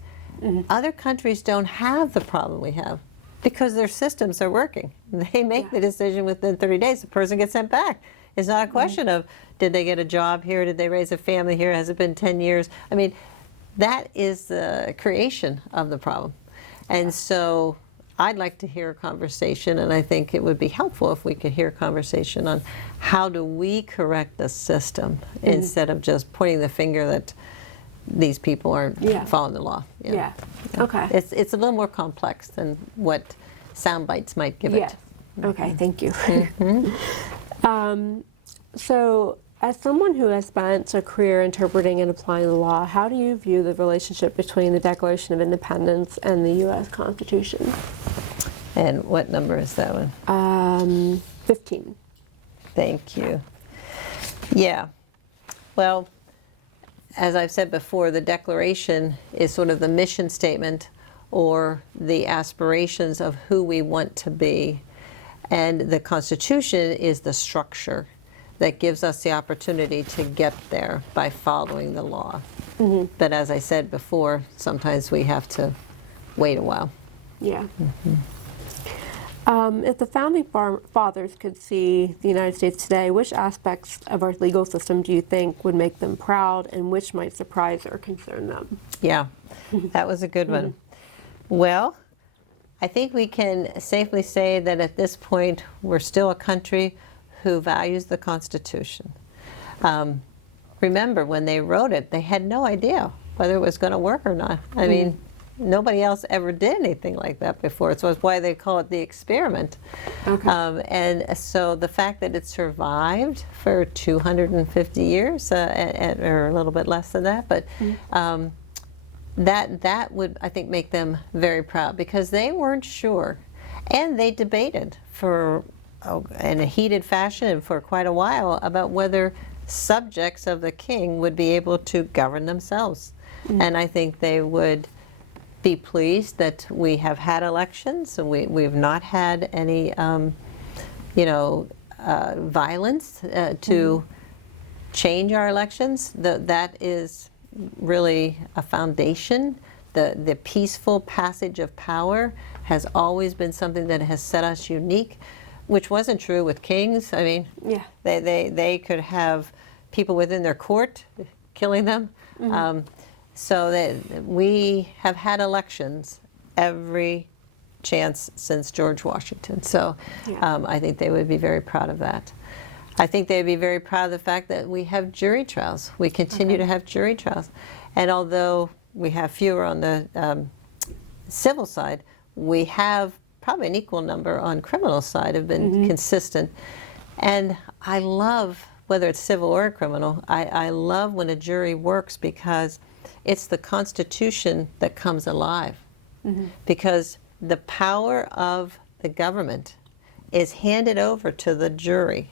Other countries don't have the problem we have. Because their systems are working. They make Yeah. the decision within 30 days. The person gets sent back. It's not a question of, did they get a job here? Did they raise a family here? Has it been 10 years? I mean, that is the creation of the problem. And so I'd like to hear a conversation, and I think it would be helpful if we could hear a conversation on how do we correct the system instead of just pointing the finger that these people aren't following the law. Yeah. Okay. It's a little more complex than what sound bites might give it. Okay, thank you. So, as someone who has spent a career interpreting and applying the law, how do you view the relationship between the Declaration of Independence and the U.S. Constitution? And what number is that one? 15. Thank you. Yeah. Well, as I've said before, the Declaration is sort of the mission statement or the aspirations of who we want to be. And the Constitution is the structure that gives us the opportunity to get there by following the law. But as I said before, sometimes we have to wait a while. Yeah. If the founding fathers could see the United States today, which aspects of our legal system do you think would make them proud, and which might surprise or concern them? Yeah, that was a good one. Well, I think we can safely say that at this point, we're still a country who values the Constitution. Remember, when they wrote it, they had no idea whether it was going to work or not. I mean, nobody else ever did anything like that before. So it's why they call it the experiment. Okay. And so the fact that it survived for 250 years, or a little bit less than that, but that would, I think, make them very proud, because they weren't sure. And they debated in a heated fashion and for quite a while about whether subjects of the king would be able to govern themselves. And I think they would be pleased that we have had elections, and we've not had any, violence to change our elections. That is really a foundation. The peaceful passage of power has always been something that has set us unique, which wasn't true with kings. I mean, they could have people within their court killing them. So that we have had elections every chance since George Washington. So I think they would be very proud of that. I think they'd be very proud of the fact that we have jury trials. We continue to have jury trials. And although we have fewer on the civil side, we have probably an equal number on criminal side, have been consistent. And I love, whether it's civil or criminal, I love when a jury works, because it's the Constitution that comes alive. Because the power of the government is handed over to the jury.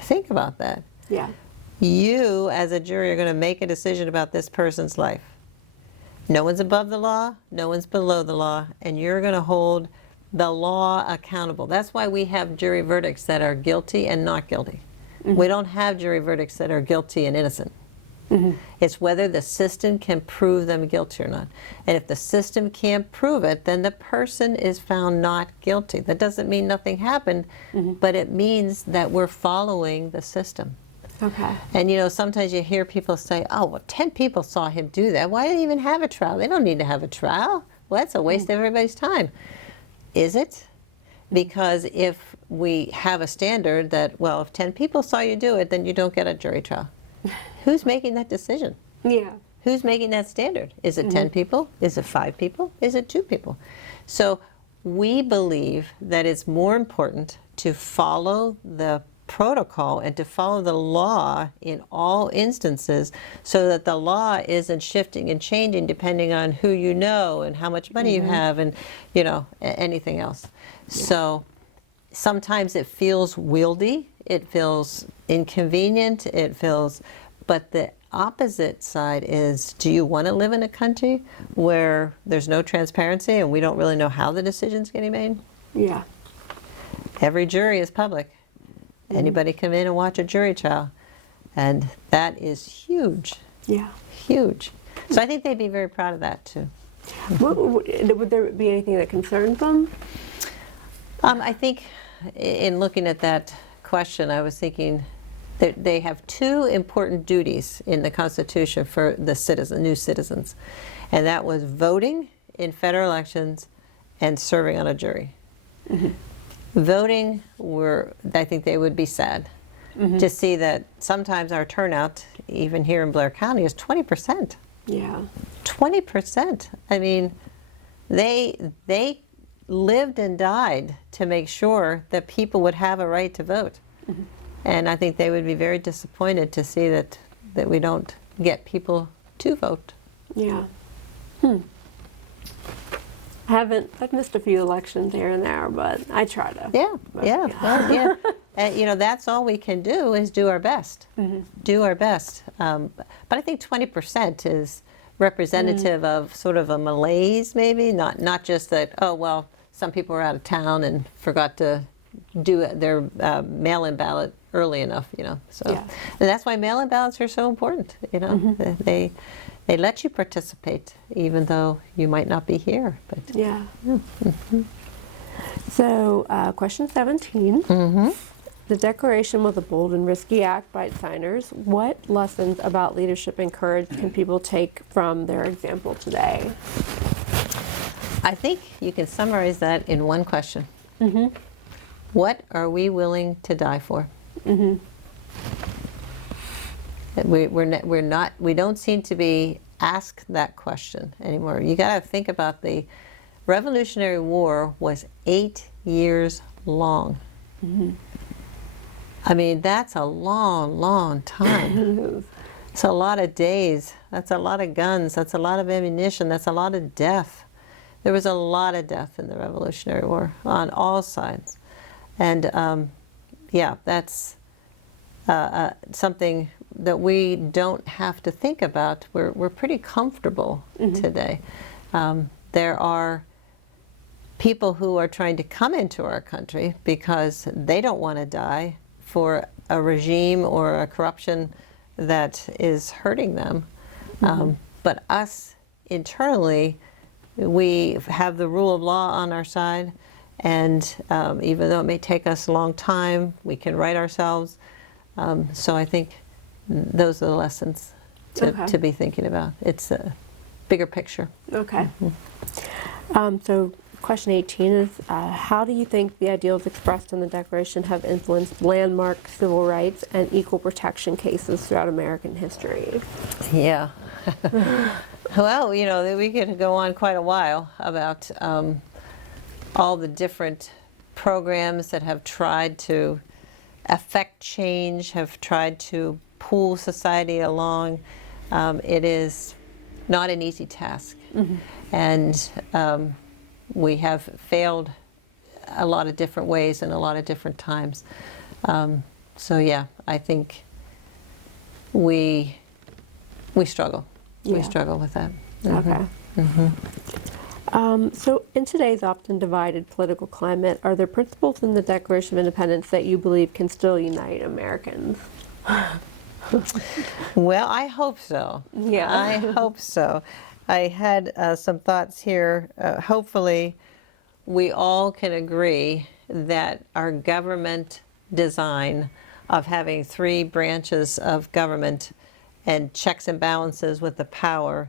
Think about that. Yeah. You, as a jury, are going to make a decision about this person's life. No one's above the law, no one's below the law, and you're going to hold the law accountable. That's why we have jury verdicts that are guilty and not guilty. We don't have jury verdicts that are guilty and innocent. It's whether the system can prove them guilty or not. And if the system can't prove it, then the person is found not guilty. That doesn't mean nothing happened, but it means that we're following the system. Okay. And sometimes you hear people say, oh, well, 10 people saw him do that. Why did he even have a trial? They don't need to have a trial. Well, that's a waste of everybody's time. Is it? Because if we have a standard that, well, if 10 people saw you do it, then you don't get a jury trial. Who's making that decision? Yeah. Who's making that standard? Is it 10 people? Is it 5 people? Is it 2 people? So we believe that it's more important to follow the protocol and to follow the law in all instances, so that the law isn't shifting and changing depending on who you know and how much money you have and anything else. So sometimes it feels wieldy, it feels inconvenient, but the opposite side is, do you want to live in a country where there's no transparency and we don't really know how the decision's getting made? Yeah. Every jury is public. Anybody come in and watch a jury trial, and that is huge. Yeah. Huge. So I think they'd be very proud of that too. Would there be anything that concerns them? I think in looking at that question, I was thinking that they have two important duties in the Constitution for the new citizens, and that was voting in federal elections and serving on a jury. Voting, I think they would be sad to see that sometimes our turnout, even here in Blair County, is 20%. Yeah. 20%. I mean, they lived and died to make sure that people would have a right to vote. And I think they would be very disappointed to see that we don't get people to vote. Yeah. I've missed a few elections here and there, but I try to. Yeah, yeah, well, yeah. And, you know, that's all we can do is do our best. Do our best. But I think 20% is representative of sort of a malaise, maybe, not just that, oh, well, some people were out of town and forgot to do their mail-in ballot early enough, you know. So Yeah. and that's why mail-in ballots are so important, you know. They let you participate even though you might not be here. But Yeah. So, question 17. The Declaration was a bold and risky act by its signers. What lessons about leadership and courage can people take from their example today? I think you can summarize that in one question. What are we willing to die for? We don't seem to be asked that question anymore. You got to think about the Revolutionary War was 8 years long. I mean, that's a long, long time. It's a lot of days. That's a lot of guns. That's a lot of ammunition. That's a lot of death. There was a lot of death in the Revolutionary War on all sides. And yeah, that's something that we don't have to think about. We're pretty comfortable today. There are people who are trying to come into our country because they don't want to die for a regime or a corruption that is hurting them. But us internally, we have the rule of law on our side, and even though it may take us a long time, we can right ourselves. So I think those are the lessons to be thinking about. It's a bigger picture. Okay. So question 18 is, how do you think the ideals expressed in the Declaration have influenced landmark civil rights and equal protection cases throughout American history? Yeah. Well, you know, we could go on quite a while about all the different programs that have tried to affect change, have tried to pull society along. It is not an easy task. And we have failed a lot of different ways and a lot of different times. So yeah, I think we struggle. Yeah. We struggle with that. Okay. So in today's often divided political climate, are there principles in the Declaration of Independence that you believe can still unite Americans? Well, I hope so. Yeah. I hope so. I had some thoughts here. Hopefully, we all can agree that our government design of having 3 branches of government and checks and balances with the power,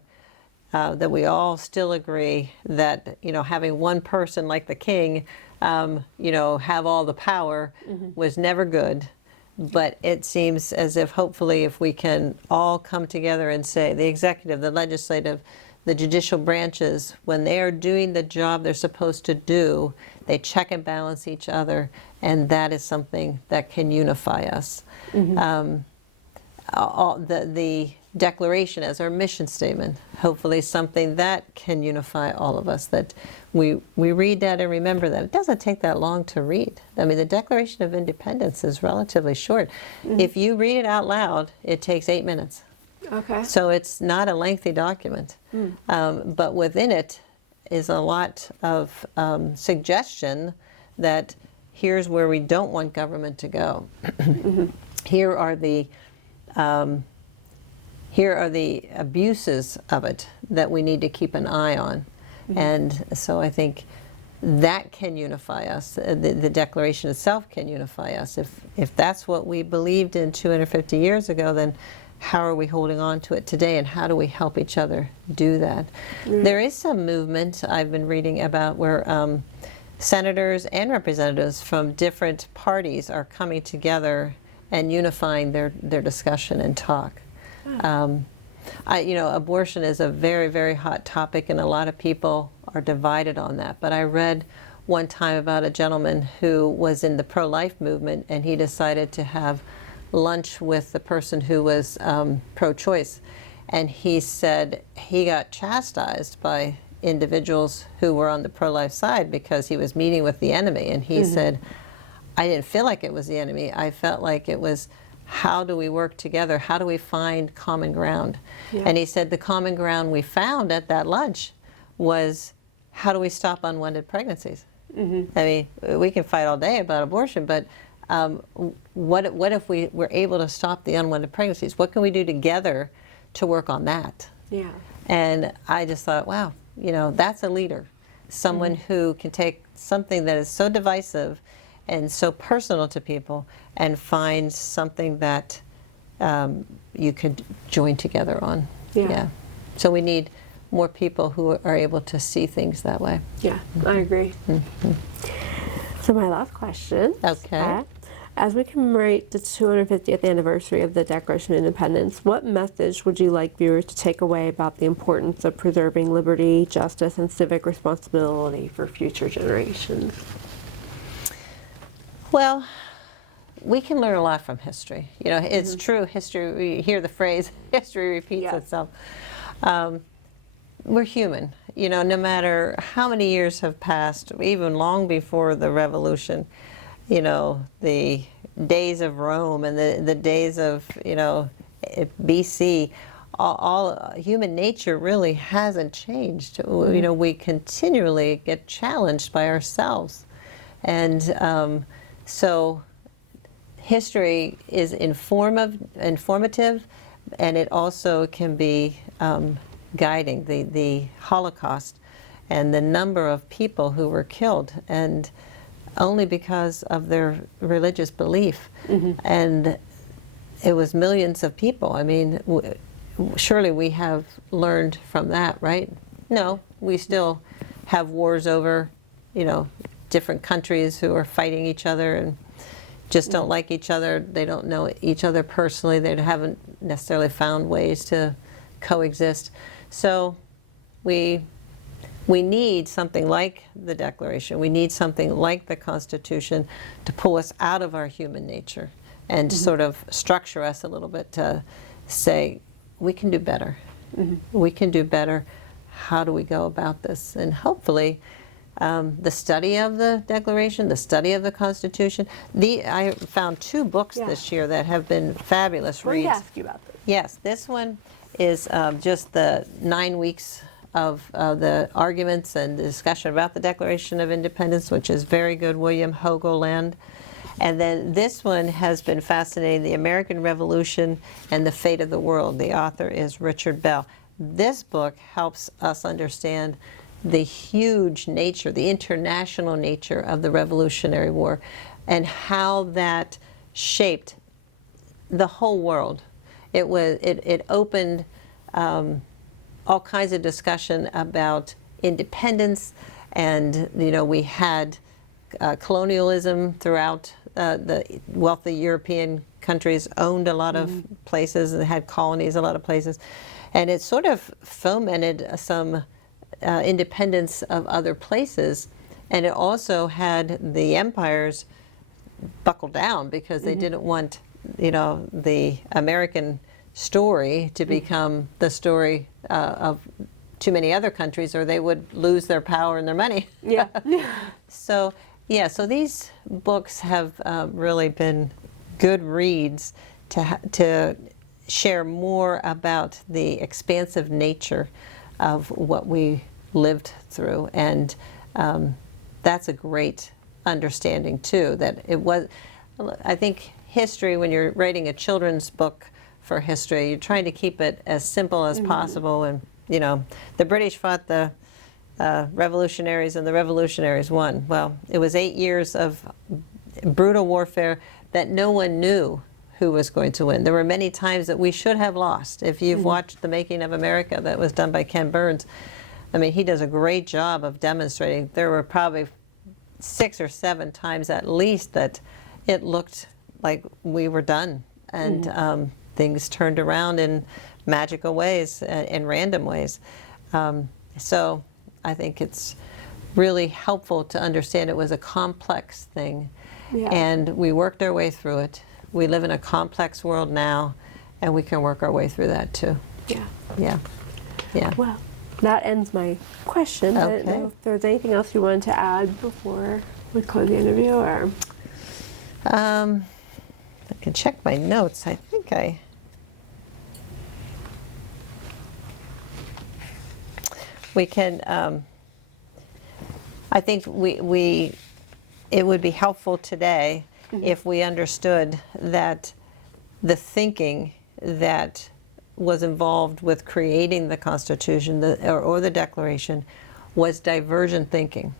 that we all still agree that, you know, having one person like the king, you know, have all the power was never good. But it seems as if hopefully if we can all come together and say, the executive, the legislative, the judicial branches, when they are doing the job they're supposed to do, they check and balance each other, and that is something that can unify us. The Declaration as our mission statement, hopefully something that can unify all of us, that we read that and remember that. It doesn't take that long to read. I mean, the Declaration of Independence is relatively short. If you read it out loud, it takes 8 minutes. Okay. So it's not a lengthy document. But within it is a lot of suggestion that here's where we don't want government to go. Here are the here are the abuses of it that we need to keep an eye on. And so I think that can unify us. The Declaration itself can unify us. If that's what we believed in 250 years ago, then how are we holding on to it today, and how do we help each other do that? There is some movement I've been reading about where senators and representatives from different parties are coming together and unifying their discussion and talk. Abortion is a very, very hot topic, and a lot of people are divided on that. But I read one time about a gentleman who was in the pro-life movement, and he decided to have lunch with the person who was pro-choice. And he said he got chastised by individuals who were on the pro-life side because he was meeting with the enemy. And he said, I didn't feel like it was the enemy. I felt like it was, how do we work together? How do we find common ground? And he said the common ground we found at that lunch was, how do we stop unwanted pregnancies? I mean, we can fight all day about abortion, but what if we were able to stop the unwanted pregnancies? What can we do together to work on that? And I just thought, wow, that's a leader. Someone who can take something that is so divisive and so personal to people and find something that you could join together on. So we need more people who are able to see things that way. I agree. So my last question. Okay. As we commemorate the 250th anniversary of the Declaration of Independence, what message would you like viewers to take away about the importance of preserving liberty, justice, and civic responsibility for future generations? Well, we can learn a lot from history. It's true, history, we hear the phrase, history repeats itself. We're human. No matter how many years have passed, even long before the revolution, the days of Rome and the days of, BC, all human nature really hasn't changed. We continually get challenged by ourselves. And so history is informative, and it also can be guiding. The Holocaust and the number of people who were killed, and only because of their religious belief. And it was millions of people. I mean, surely we have learned from that, right? No, we still have wars over, different countries who are fighting each other and just don't like each other. They don't know each other personally. They haven't necessarily found ways to coexist. So we need something like the Declaration. We need something like the Constitution to pull us out of our human nature and to sort of structure us a little bit to say, we can do better. We can do better. How do we go about this? And hopefully, the study of the Declaration, the study of the Constitution. I found 2 books this year that have been fabulous reads. Let me ask you about this. Yes, this one is just the 9 weeks of the arguments and the discussion about the Declaration of Independence, which is very good, William Hogoland. And then this one has been fascinating, The American Revolution and the Fate of the World. The author is Richard Bell. This book helps us understand the huge nature, the international nature of the Revolutionary War and how that shaped the whole world. It opened all kinds of discussion about independence, and we had colonialism throughout. The wealthy European countries owned a lot of places and had colonies a lot of places, and it sort of fomented some independence of other places, and it also had the empires buckle down because they didn't want the American story to become the story of too many other countries, or they would lose their power and their money. So these books have really been good reads to share more about the expansive nature of what we lived through, and that's a great understanding too. That it was, I think, history, when you're writing a children's book for history. You're trying to keep it as simple as possible. And, you know, the British fought the revolutionaries and the revolutionaries won. Well, it was 8 years of brutal warfare that no one knew who was going to win. There were many times that we should have lost. If you've watched The Making of America, that was done by Ken Burns, I mean, he does a great job of demonstrating. There were probably 6 or 7 times at least that it looked like we were done, and things turned around in magical ways, in random ways. So I think it's really helpful to understand it was a complex thing, and we worked our way through it. We live in a complex world now, and we can work our way through that too. Yeah. Well, that ends my question. I didn't Okay. know if there's anything else you wanted to add before we close the interview, or I can check my notes. I think we can. I think it would be helpful today if we understood that the thinking that was involved with creating the Constitution or the Declaration was divergent thinking.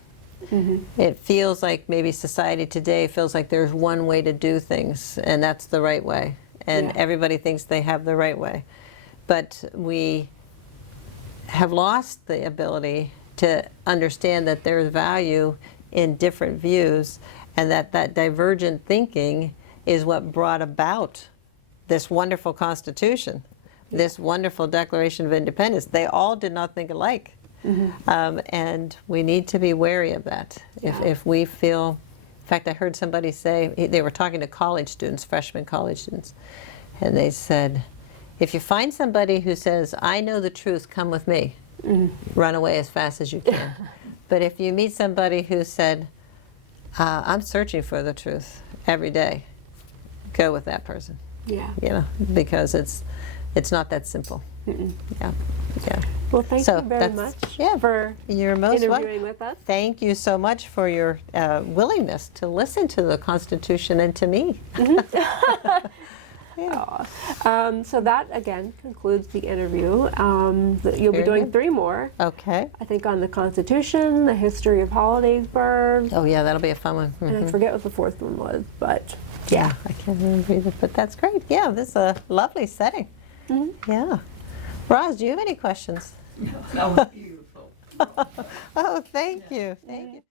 It feels like maybe society today feels like there's one way to do things, and that's the right way, and everybody thinks they have the right way. But we have lost the ability to understand that there's value in different views, and that divergent thinking is what brought about this wonderful Constitution, this wonderful Declaration of Independence. They all did not think alike. And we need to be wary of that. If we feel, in fact, I heard somebody say, they were talking to college students, freshman college students, and they said, if you find somebody who says, I know the truth, come with me, run away as fast as you can. But if you meet somebody who said, I'm searching for the truth every day, go with that person. You know, because it's not that simple. Yeah. Well, thank you very much for You're most interviewing with us. Thank you so much for your willingness to listen to the Constitution and to me. So that, again, concludes the interview. You'll be doing 3 more. Okay. I think on the Constitution, the history of Hollidaysburg. Oh, yeah, that'll be a fun one. And I forget what the 4th one was, but Yeah, I can't remember either, but that's great. Yeah, this is a lovely setting. Yeah. Roz, do you have any questions? No, beautiful. Oh, thank you. Thank you.